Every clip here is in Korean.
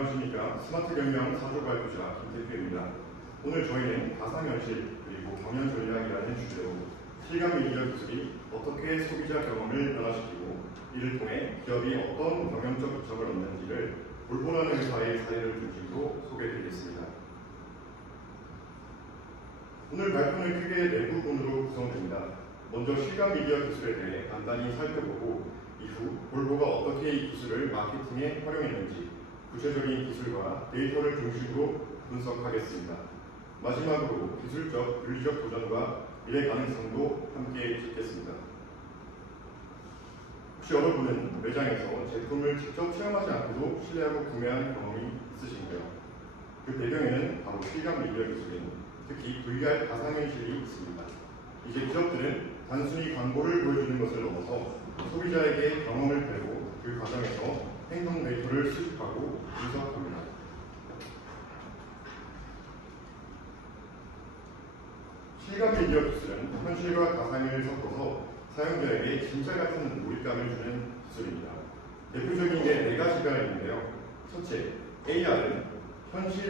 안녕하십니까. 스마트 경영 사조 발표자 김태표입니다. 오늘 저희는 가상현실 그리고 경영 전략이라는 주제로 실감 미디어 기술이 어떻게 소비자 경험을 변화시키고 이를 통해 기업이 어떤 경영적 이점을 얻는지를 볼보라는 회사의 사례를 중심으로 소개해드리겠습니다. 오늘 발표는 크게 네 부분으로 구성됩니다. 먼저 실감 미디어 기술에 대해 간단히 살펴보고 이후 볼보가 어떻게 이 기술을 마케팅에 활용했는지 구체적인 기술과 데이터를 중심으로 분석하겠습니다. 마지막으로 기술적, 윤리적 도전과 미래 가능성도 함께 짚겠습니다. 혹시 여러분은 매장에서 제품을 직접 체험하지 않고도 신뢰하고 구매한 경험이 있으신가요? 그 배경에는 바로 실감 미디어 기술인 특히 VR 가상현실이 있습니다. 이제 기업들은 단순히 광고를 보여주는 것을 넘어서 소비자에게 경험을 배우고 그 과정에서 행동 데이터를 수집하고 분석합니다. 실감 미디어 기술은 현실과 가상을 섞어서 사용자에게 진짜 같은 몰입감을 주는 기술입니다. 대표적인 게 네 가지가 있는데요. 첫째, AR은 현실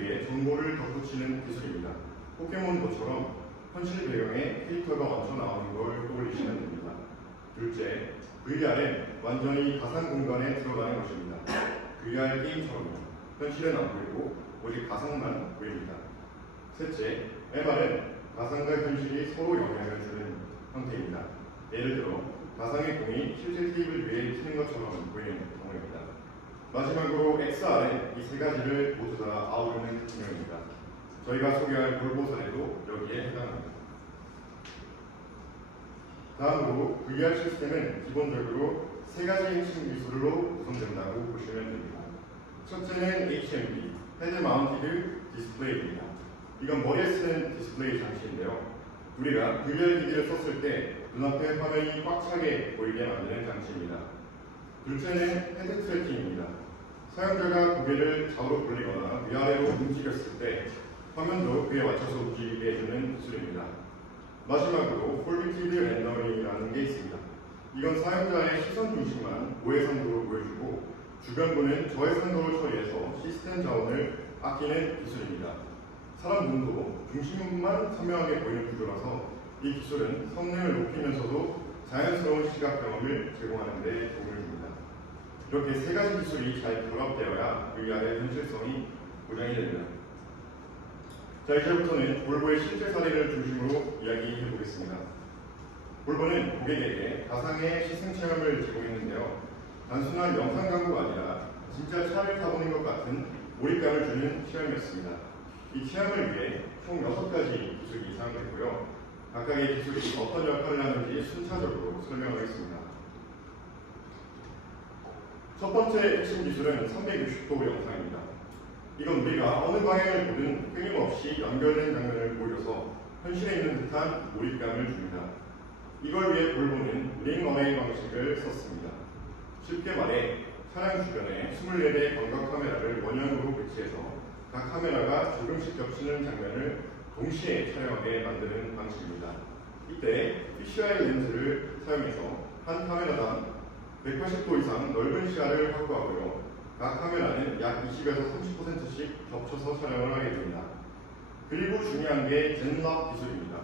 위에 정보를 덧붙이는 기술입니다. 포켓몬고처럼 현실 배경에 캐릭터가 얹혀 나오는 걸 떠올리시면 됩니다. 둘째, VR은 완전히 가상 공간에 들어가는 것입니다. VR 게임처럼요. 현실은 안 보이고 오직 가상만 보입니다. 셋째, MR은 가상과 현실이 서로 영향을 주는 형태입니다. 예를 들어 가상의 공이 실제 테이블 위에 튀는 것처럼 보이는 경우입니다. 마지막으로 XR은 이 세 가지를 모두 다 아우르는 기능입니다. 저희가 소개할 볼보 사례도 여기에 해당합니다. 다음으로 VR 시스템은 기본적으로 세 가지 핵심 기술로 구성된다고 보시면 됩니다. 첫째는 HMD, 헤드 마운티드 디스플레이입니다. 이건 머리에 쓰는 디스플레이 장치인데요. 우리가 VR 기기를 썼을 때 눈앞에 화면이 꽉 차게 보이게 만드는 장치입니다. 둘째는 헤드 트래킹입니다. 사용자가 고개를 좌우로 돌리거나 위아래로 움직였을 때 화면도 그에 맞춰서 움직이게 해주는 기술입니다. 마지막으로 폴비티드 렌더링이라는 게 있습니다. 이건 사용자의 시선 중심만 고해상도로 보여주고 주변부는 저해상도를 처리해서 시스템 자원을 아끼는 기술입니다. 사람 눈도 중심만 선명하게 보이는 구조라서 이 기술은 성능을 높이면서도 자연스러운 시각 경험을 제공하는 데 도움을 줍니다. 이렇게 세 가지 기술이 잘 결합되어야 VR의 현실성이 보장이 됩니다. 자, 이제부터는 볼보의 실제 사례를 중심으로 이야기해 보겠습니다. 볼보는 고객에게 가상의 시승 체험을 제공했는데요. 단순한 영상 광고가 아니라 진짜 차를 타보는 것 같은 몰입감을 주는 체험이었습니다. 이 체험을 위해 총 6가지 기술이 사용됐고요. 각각의 기술이 어떤 역할을 하는지 순차적으로 설명하겠습니다. 첫 번째 핵심 기술은 360도 영상입니다. 이건 우리가 어느 방향을 보든 끊임없이 연결된 장면을 보여서 현실에 있는 듯한 몰입감을 줍니다. 이걸 위해 볼보는 링 어레이 방식을 썼습니다. 쉽게 말해 차량 주변에 24대의 광각 카메라를 원형으로 배치해서 각 카메라가 조금씩 겹치는 장면을 동시에 촬영하게 만드는 방식입니다. 이때 fisheye 렌즈를 사용해서 한 카메라당 180도 이상 넓은 시야를 확보하고요. 각 카메라는 약 20에서 30%씩 겹쳐서 촬영을 하게 됩니다. 그리고 중요한 게 젠락 기술입니다.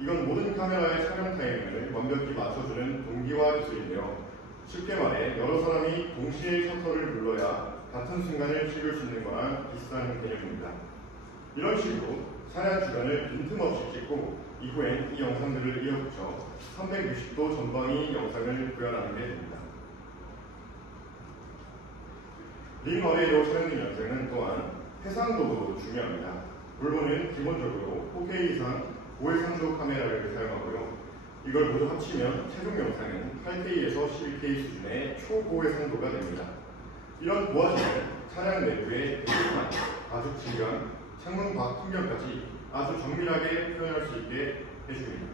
이건 모든 카메라의 촬영 타이밍을 완벽히 맞춰주는 동기화 기술인데요. 쉽게 말해 여러 사람이 동시에 셔터를 눌러야 같은 순간을 찍을 수 있는 거랑 비슷한 개념입니다. 이런 식으로 차량 주변을 빈틈없이 찍고 이후엔 이 영상들을 이어붙여 360도 전방위 영상을 구현하는 게 됩니다. 링 어레이로 촬영된 영상은 또한 해상도도 중요합니다. 볼보는 기본적으로 4K 이상 고해상도 카메라를 사용하고요. 이걸 모두 합치면 최종 영상은 8K에서 12K 수준의 초고해상도가 됩니다. 이런 고화질은 차량 내부의 배경판, 가죽 질감, 창문 밖 풍경까지 아주 정밀하게 표현할 수 있게 해줍니다.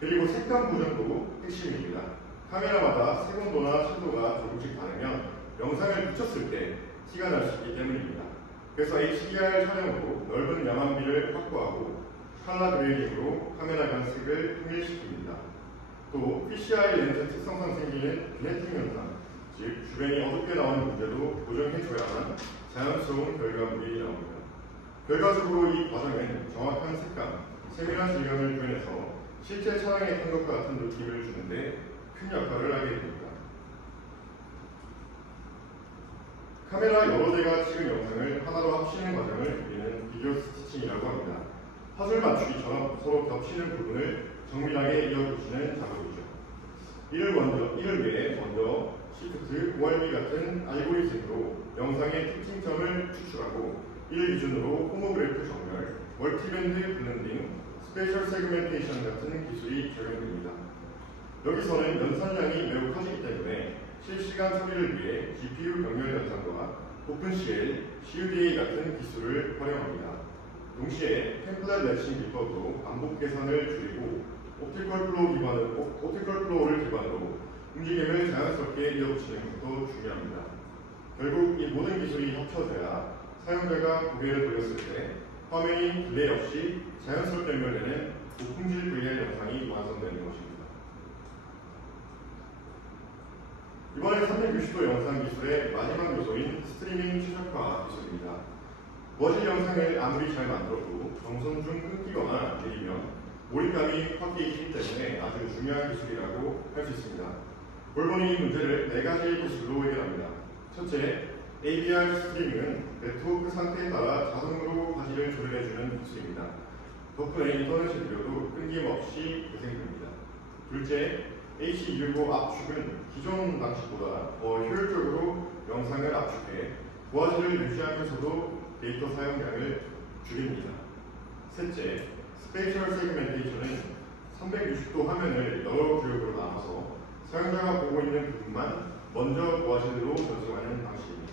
그리고 색감 보정도 핵심입니다. 카메라마다 색온도나 채도가 조금씩 다르면 영상을 붙였을 때 티가 날 수 있기 때문입니다. 그래서 HDR 촬영으로 넓은 야만비를 확보하고 컬러 그레이딩으로 카메라 간 색을 통일시킵니다. 또 fisheye 렌즈 특성상 생기는 블렌팅 현상, 즉 주변이 어둡게 나오는 문제도 고정해줘야만 자연스러운 결과물이 나옵니다. 결과적으로 이 과정은 정확한 색감, 세밀한 질감을 구현해서 실제 차량에 탄 것과 같은 느낌을 주는데 큰 역할을 하게 됩니다. 카메라 여러 대가 찍은 영상을 하나로 합치는 과정을 우리는 비디오 스티칭이라고 합니다. 퍼즐 맞추기처럼 서로 겹치는 부분을 정밀하게 이어붙이는 작업이죠. 이를 위해 먼저 시프트, ORB 같은 알고리즘으로 영상의 특징점을 추출하고 이를 기준으로 호모그래프 정렬, 멀티밴드 블렌딩, 스페셜 세그멘테이션 같은 기술이 적용됩니다. 여기서는 연산량이 매우 커지기 때문에 실시간 처리를 위해 GPU 병렬 연산과 오픈CL, CUDA 같은 기술을 활용합니다. 동시에 템플릿 매칭 기법으로 반복 계산을 줄이고 옵티컬 플로우를 기반으로 움직임을 자연스럽게 이어붙이는 것도 중요합니다. 결국 이 모든 기술이 합쳐져야 사용자가 고개를 돌렸을 때 화면이 딜레이 없이 자연스럽게 연결되는 고품질 VR 영상이 완성되는 것입니다. 이번에 360도 영상 기술의 마지막 요소인 스트리밍 최적화 기술입니다. 머지 영상을 아무리 잘 만들어도 정선 중 끊기거나 느리면 몰입감이 확 깨지기 때문에 아주 중요한 기술이라고 할 수 있습니다. 볼본이 이 문제를 4가지 기술로 해결합니다. 첫째, AVR 스트리밍은 네트워크 상태에 따라 자동으로 화질을 조절해주는 기술입니다. 덕분에 인터넷 비디오도 끊김없이 재생됩니다. 둘째, H265 압축은 기존 방식보다 더 효율적으로 영상을 압축해 고화질을 유지하면서도 데이터 사용량을 줄입니다. 셋째, 스페이셜 세그멘테이션은 360도 화면을 여러 구역으로 나눠서 사용자가 보고 있는 부분만 먼저 고화질로 전송하는 방식입니다.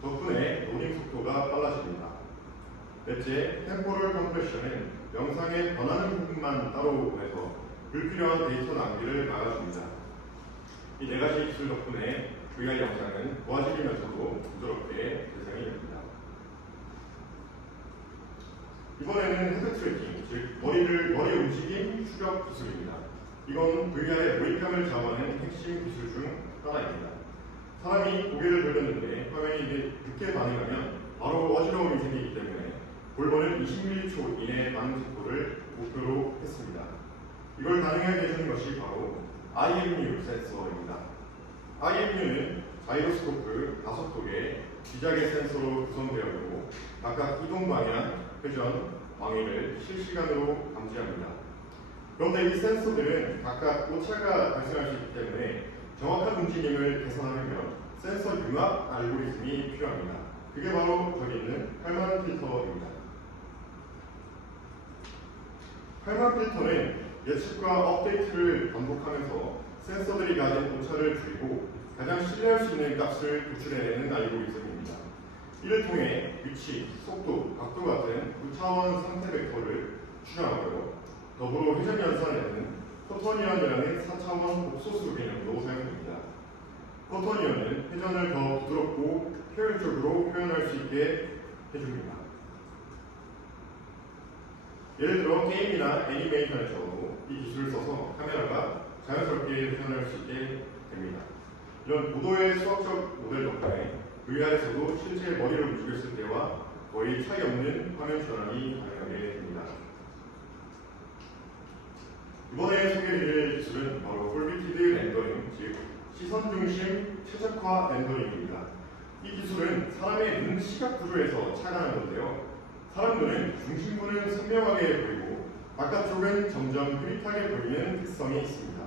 덕분에 로딩 속도가 빨라집니다. 넷째, 템포럴 컴프레션은 영상의 변하는 부분만 따로 보내서 불필요한 데이터 낭비를 막아줍니다. 이 4가지 기술 덕분에 VR 영상은 고화질이면서도 부드럽게 재생이 됩니다. 이번에는 헤드 트래킹, 즉 머리 움직임 추적 기술입니다. 이건 VR의 몰입감을 좌우하는 핵심 기술 중 하나입니다. 사람이 고개를 돌렸는데 화면이 늦게 반응하면 바로 어지러움이 생기기 때문에 볼본은 20ms 이내 반응 속도를 목표로 했습니다. 이걸 가능하게 해주는 것이 바로 IMU 센서입니다. IMU는 자이로스코프 5독의 기작의 센서로 구성되어 있고 각각 이동 방향, 회전, 방해를 실시간으로 감지합니다. 그런데 이 센서들은 각각 오차가 발생할 수 있기 때문에 정확한 움직임을 계산하려면 센서 융합 알고리즘이 필요합니다. 그게 바로 저기 있는 칼만 필터입니다. 칼만 필터는 예측과 업데이트를 반복하면서 센서들이 가진 오차를 줄이고 가장 신뢰할 수 있는 값을 도출해내는 알고리즘입니다. 이를 통해 위치, 속도, 각도 같은 9차원 상태 벡터를 추정하고요. 더불어 회전 연산에는 코터니언이라는 4차원 복소수 개념도 사용됩니다. 코터니언은 회전을 더 부드럽고 효율적으로 표현할 수 있게 해줍니다. 예를 들어 게임이나 애니메이션에서도 이 기술을 써서 카메라가 자연스럽게 회전할 수 있게 됩니다. 이런 고도의 수학적 모델 덕분에 VR에서도 실제 머리를 움직였을 때와 거의 차이 없는 화면 전환이 가능하게 됩니다. 이번에 소개해드릴 기술은 바로 폴비티드 렌더링, 즉 시선 중심 최적화 렌더링입니다. 이 기술은 사람의 눈 시각 구조에서 착안한 건데요. 사람 눈은 중심부는 선명하게 보이고 바깥쪽은 점점 흐릿하게 보이는 특성이 있습니다.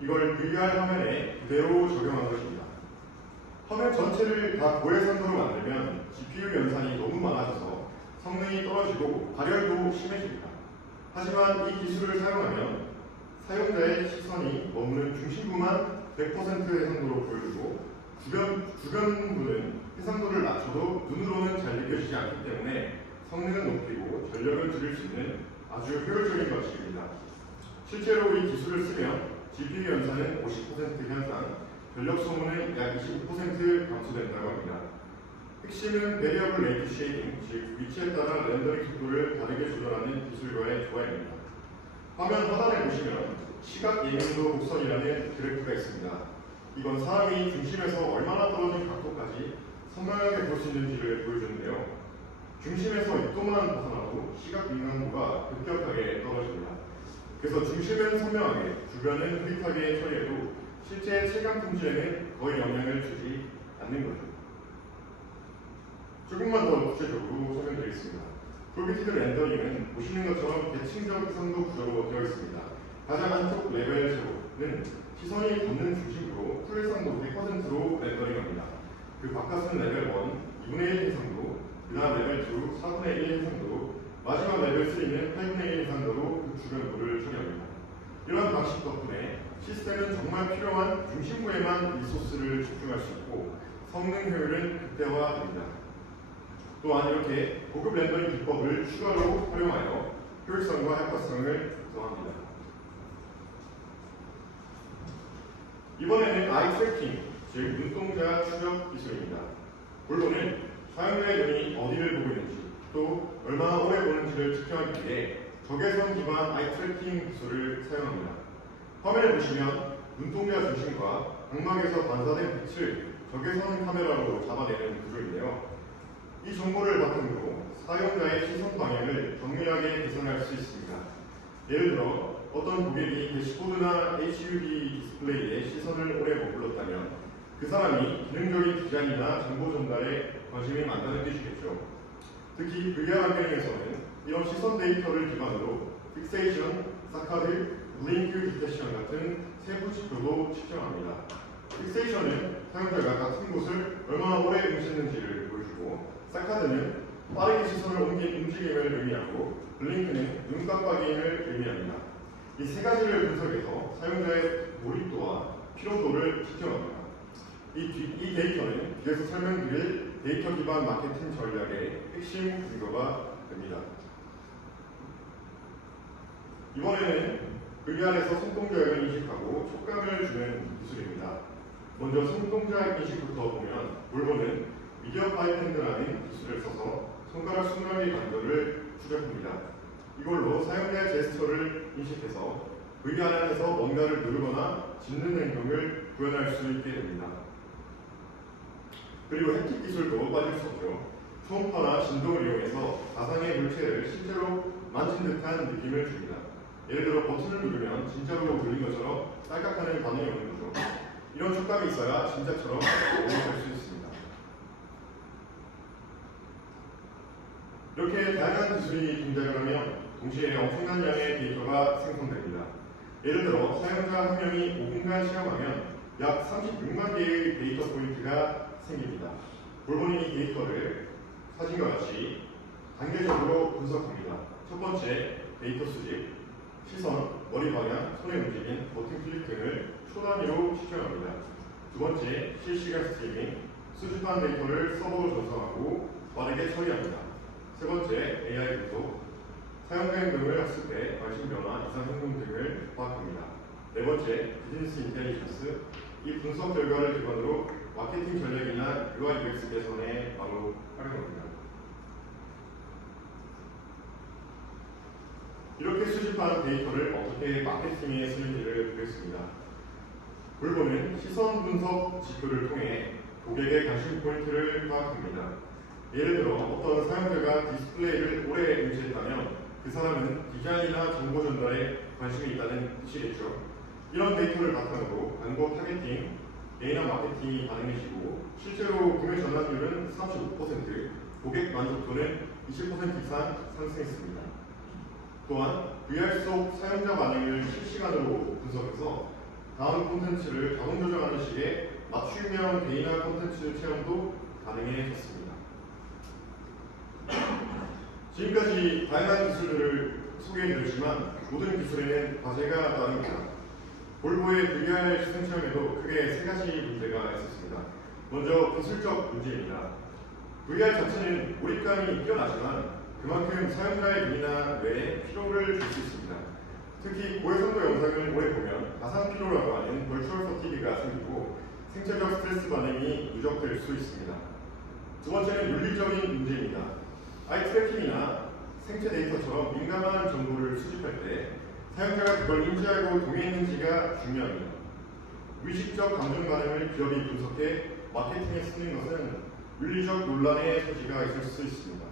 이걸 VR 화면에 그대로 적용한 것입니다. 화면 전체를 다 고해상도로 만들면 GPU 연산이 너무 많아져서 성능이 떨어지고 발열도 심해집니다. 하지만 이 기술을 사용하면 사용자의 시선이 머무는 중심부만 100% 해상도로 보여주고 주변부는 해상도를 낮춰도 눈으로는 잘 느껴지지 않기 때문에 성능은 높이고 전력을 줄일 수 있는 아주 효율적인 방식입니다. 실제로 이 기술을 쓰면 GPU 연산은 50% 향상, 전력 소모는 약 25% 감소된다고 합니다. 핵심은 베리어블 레이트 쉐이딩, 즉 위치에 따라 렌더링 속도를 다르게 조절하는 기술과의 조화입니다. 화면 하단에 보시면 시각 예민도 곡선이라는 그래프가 있습니다. 이건 사람이 중심에서 얼마나 떨어진 각도까지 선명하게 볼 수 있는지를 보여주는데요. 중심에서 6도만 벗어나도 시각 민감도가 급격하게 떨어집니다. 그래서 중심은 선명하게, 주변은 흐릿하게 처리해도 실제 체감 품질에는 거의 영향을 주지 않는 거죠. 조금만 더 구체적으로 설명드리겠습니다. 프로비티드 렌더링은 보시는 것처럼 대칭적 해상도 구조로 되어 있습니다. 가장 한쪽 레벨 제로는 시선이 닿는 중심으로 풀 해상도 100%로 렌더링합니다. 그 바깥은 레벨 1, 2분의 1 해상도, 그 다음 레벨 2, 4분의 1 해상도, 마지막 레벨 3는 8분의 1 해상도로 그 주변부를 처리합니다. 이런 방식 덕분에 시스템은 정말 필요한 중심부에만 리소스를 집중할 수 있고 성능 효율은 극대화됩니다. 또한 이렇게 고급 렌더링 기법을 추가로 활용하여 효율성과 효과성을 구성합니다. 이번에는 아이 트래킹, 즉 눈동자 추적 기술입니다. 본론은 사용자의 눈이 어디를 보고 있는지 또 얼마나 오래 보는지를 측정하기 위해 적외선 기반 아이 트래킹 기술을 사용합니다. 화면을 보시면 눈동자 중심과 각막에서 반사된 빛을 적외선 카메라로 잡아내는 구조인데요. 이 정보를 바탕으로 사용자의 시선 방향을 정밀하게 계산할 수 있습니다. 예를 들어 어떤 고객이 대시보드나 HUD 디스플레이에 시선을 오래 머물렀다면 그 사람이 기능적인 디자인이나 정보 전달에 관심이 많다는 뜻이겠죠. 특히 VR 환경에서는 이런 시선 데이터를 기반으로 픽세이션, 사카드, 블링크 디텍션 같은 세부 지표도 측정합니다. 픽세이션은 사용자가 같은 곳을 얼마나 오래 응시했는지를 보여주고, 사카드는 빠르게 시선을 옮긴 움직임을 의미하고, 블링크는 눈 깜빡임을 의미합니다. 이 세 가지를 분석해서 사용자의 몰입도와 피로도를 측정합니다. 이 데이터는 뒤에서 설명드릴 데이터 기반 마케팅 전략의 핵심 근거가 됩니다. 이번에는 VR에서 손동작을 인식하고 촉감을 주는 기술입니다. 먼저 손동작 인식부터 보면 볼보는 미디어 파이프라는 기술을 써서 손가락 순간의 간격을 추적합니다. 이걸로 사용자의 제스처를 인식해서 VR 안에서 뭔가를 누르거나 짚는 행동을 구현할 수 있게 됩니다. 그리고 햅틱 기술도 빠질 수 없죠. 초음파나 진동을 이용해서 가상의 물체를 실제로 만진 듯한 느낌을 줍니다. 예를 들어 버튼을 누르면 진짜로 누른 것처럼 딸깍하는 반응이 오는 거죠. 이런 촉감이 있어야 진짜처럼 오해할 수 있습니다. 이렇게 다양한 기술이 등장을 하면 동시에 엄청난 양의 데이터가 생성됩니다. 예를 들어 사용자 한 명이 5분간 시험하면 약 36만 개의 데이터 포인트가 생깁니다. 볼보는 이 데이터를 사진과 같이 단계적으로 분석합니다. 첫 번째, 데이터 수집, 시선, 머리 방향, 손의 움직임, 버튼 클릭 등을 초 단위로 측정합니다. 두 번째, 실시간 스트리밍, 수집한 데이터를 서버로 전송하고 빠르게 처리합니다. 세 번째, AI 분석, 사용자 행동을 학습해 관심 변화, 이상 행동 등을 파악합니다. 네 번째, 비즈니스 인텔리전스, 이 분석 결과를 기반으로 마케팅 전략이나 UI UX 개선에 바로 활용합니다. 이렇게 수집한 데이터를 어떻게 마케팅에 쓰는지를 보겠습니다. 볼보는 시선 분석 지표를 통해 고객의 관심 포인트를 파악합니다. 예를 들어 어떤 사용자가 디스플레이를 오래 응시했다면 그 사람은 디자인이나 정보 전달에 관심이 있다는 뜻이겠죠. 이런 데이터를 바탕으로 광고 타겟팅, 개인화 마케팅이 가능해지고 실제로 구매 전환율은 35%, 고객 만족도는 20% 이상 상승했습니다. 또한 VR 속 사용자 반응을 실시간으로 분석해서 다음 콘텐츠를 자동 조정하는 식의 맞춤형 개인화 콘텐츠 체험도 가능해졌습니다. 지금까지 다양한 기술들을 소개해드렸지만 모든 기술에는 과제가 따릅니다. 볼보의 VR 시승 체험에도 크게 세 가지 문제가 있었습니다. 먼저 기술적 문제입니다. VR 자체는 몰입감이 뛰어나지만 그만큼 사용자의 눈이나 뇌에 피로를 줄 수 있습니다. 특히 고해상도 영상을 오래 보면 가상 피로라고 하는 벌추얼 퍼티기가 생기고 생체적 스트레스 반응이 누적될 수 있습니다. 두 번째는 윤리적인 문제입니다. 아이 트래킹이나 생체 데이터처럼 민감한 정보를 수집할 때 사용자가 그걸 인지하고 동의했는지가 중요합니다. 무의식적 감정 반응을 기업이 분석해 마케팅에 쓰는 것은 윤리적 논란의 소지가 있을 수 있습니다.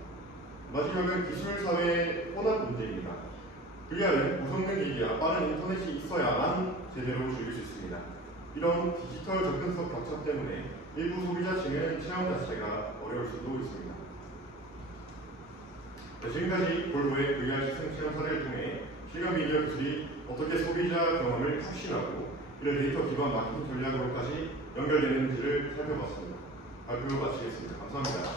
마지막은 기술 사회의 혼합 문제입니다. VR은 무성능 기기와 빠른 인터넷이 있어야만 제대로 즐길 수 있습니다. 이런 디지털 접근성 격차 때문에 일부 소비자층은 체험 자체가 어려울 수도 있습니다. 지금까지 볼보의 VR 시스템 체험 사례를 통해 실감 미디어 기술이 어떻게 소비자 경험을 혁신하고 이런 데이터 기반 마케팅 전략으로까지 연결되는지를 살펴봤습니다. 발표 마치겠습니다. 감사합니다.